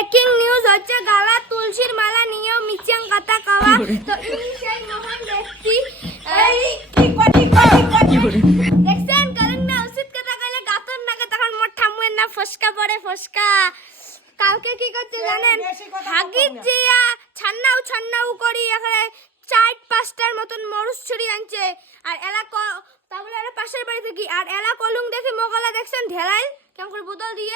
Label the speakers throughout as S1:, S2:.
S1: Breaking news হচ্ছে গালা তুলসীর মালা নিয়েও মিচিয়াং কথা কওয়া। তো ইনি সেই মহান ব্যক্তি এই
S2: কি করি করি করি
S1: দেখছেন করেন না উচিত কথা কইলে গাতর নাকে তখন মোর ঠামুয়ের না ফসকা পড়ে ফসকা। কালকে কি করছে জানেন? হাগির জিয়া ছান্নাউ ছান্নাউ করি এখানে চার পাঁচটার মতন মরুচ ছড়ি আনছে। আর এলা তাহলে এলা পাশের বাড়ি থেকে আর এলা কলুং দেখে মোগলা দেখছেন? ঢেলাই কেমন করে বোতল দিয়ে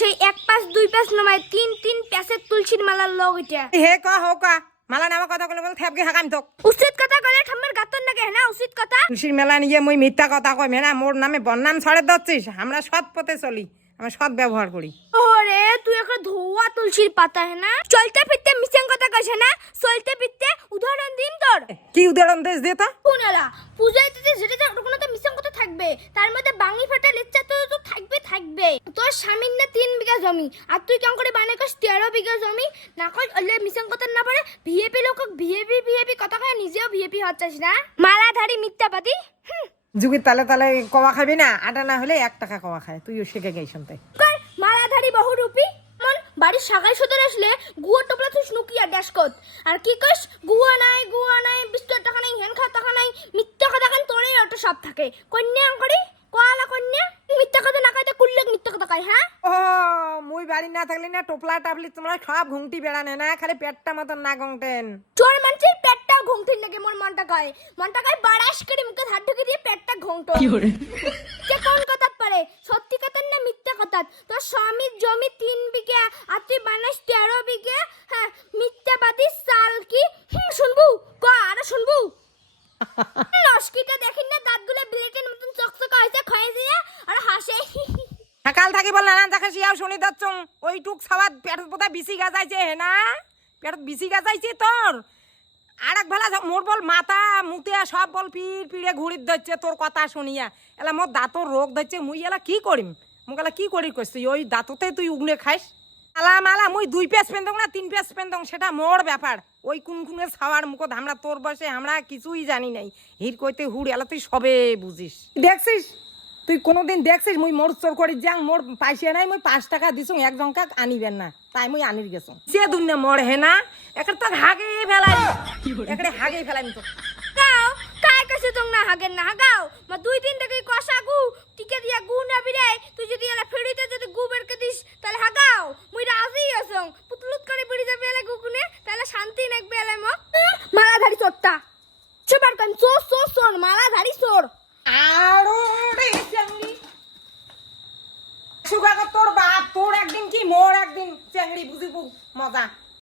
S1: সেই এক পাশ দুই পাশ নমায় তিন তিন প্যাসের তুলসীর মালার লগ এটা।
S2: হে ক হো কা মালা নামা কথা কলে বল থেপকে হাকাম তোক।
S1: উচিত কথা কলে ঠাম্মার গাতর নাকে হ্যাঁ উচিত কথা।
S2: তুলসীর মেলা নিয়ে মুই মিথ্যা কথা কই মেনা মোর নামে বন্নাম ছড়ে দচ্ছিস আমরা সৎ পথে চলি আমরা সৎ ব্যবহার করি।
S1: ওরে তুই একটা ধোয়া তুলসীর পাতা হ্যাঁ না চলতে ফিরতে মিশন কথা কইছে না চলতে ফিরতে উদাহরণ দিন তোর
S2: কি উদাহরণ দেশ দে তো
S1: কোনালা পূজায় যেটা কোনো তো মিশন কথা থাকবে তার মধ্যে বাঙি ফাটা লেচ্চা তো তোর স্বামীর না তিন বিঘা জমি। আর তুই কেমন করে বানাই কস? তেরো বিঘা জমি। না কর ওলে মিশন কথা না পারে ভিএপি লোক ভিএপি ভিএপি কথা কয় নিজেও ভিএপি হচ্ছিস না। মালাধারী মিথ্যাবাদী।
S2: যুগির তালে তালে কওয়া খাবি না আটা না হলে এক টাকা কওয়া খায়। তুইও শিখে গেই শুনতে।
S1: কর মালাধারী বহুরূপী? মন বাড়ির সকাল সদর আসলে গুয়া টোপলা তুই নুকিয়া ড্যাশকত আর কি কস? গুয়া নাই গুয়া নাই বিস্কুট টাকা নাই হেন খাওয়া টাকা নাই মিথ্যা কথা খান তোরে অত সব থাকে। কন্যা করি কোয়ালা কন্যা মিথ্যা কথা না কাইতে কুল্লেক মিথ্যা কথা কয় হ্যাঁ
S2: ও মুই বাড়ি না থাকলে না টোপলা টাপলি তোমরা সব ঘুমটি বেড়ানে না খালি পেটটা মতন না গংটেন।
S1: চোর মানুষের পেটটা ঘুমঠির লাগে মোর মনটা কয়। মনটা কয় বাড়াস করে মুখে হাত ঢুকে দিয়ে পেটটা ঘুমটো। কে কোন কথা পারে? সত্যি কথা না মিথ্যা কথা? তোর স্বামীর জমি তিন বিঘা আর তুই বানাস তেরো বিঘা হ্যাঁ মিথ্যাবাদী সাল কি? শুনবু? ক আরে শুনবু? নস্কিটা দেখেন না
S2: সকাল থাকি বল নানান দেখা শিয়াও শুনি দচ্ছ ওইটুক সবার পেট বোধহয় বিসি গাজাইছে হে না? পেট বিসি গাজাইছে তোর? আর এক ভেলা মোর বল মাথা, মুতে সব বল পিড় পিড়ে ঘুরিত ধরছে তোর কথা শুনিয়া। এলা মোর দাঁতর রোগ ধরছে মুই এলা কি করিম মোক এলা কি করি তুই ওই দাঁততে তুই উগনে খাইস আলা মালা, মুই দুই পেস পেন্দং না, তিন পেস পেন্দং, সেটা মোর ব্যাপার ওই কোন কোনে ছাওয়ার মুখত আমরা তোর বসে আমরা কিছুই জানি নাই। হির কইতে হুড় এলা তুই সবে বুঝিস দেখছিস? তুই কোনোদিন দেখছিস মুই মোর চোর করি যাং মোর পাইছে নাই মুই পাঁচ টাকা দিছুং এক জঙ্কা আনিবেন না। তাই মুই আনির গেছুং। সে দুনিয়া মোর হে না একটা তো হাগে ফেলাই। একটা হাগে ফেলাই তো
S1: গাও কায় কাছে তোং না হাগে না? হাগাও মা দুই দিন থেকে কষা গু টিকে দিয়া গু না বিরে তুই যদি এলা ফেড়িতে যদি গু বেরকে দিস তাহলে হাগাও। মুই রাজি আছং। পুতলুত করে বেড়ি যাবে এলা গুকুনে তাহলে শান্তি নাকবে এলা মক মালাধারী চোরটা। চুপার কান চোর চোর চোর মালাধারী চোর।
S2: আরও সুগাগর তোর বাপ তোর একদিন কি? মোর একদিন চেংড়ি বুঝিবু মজা।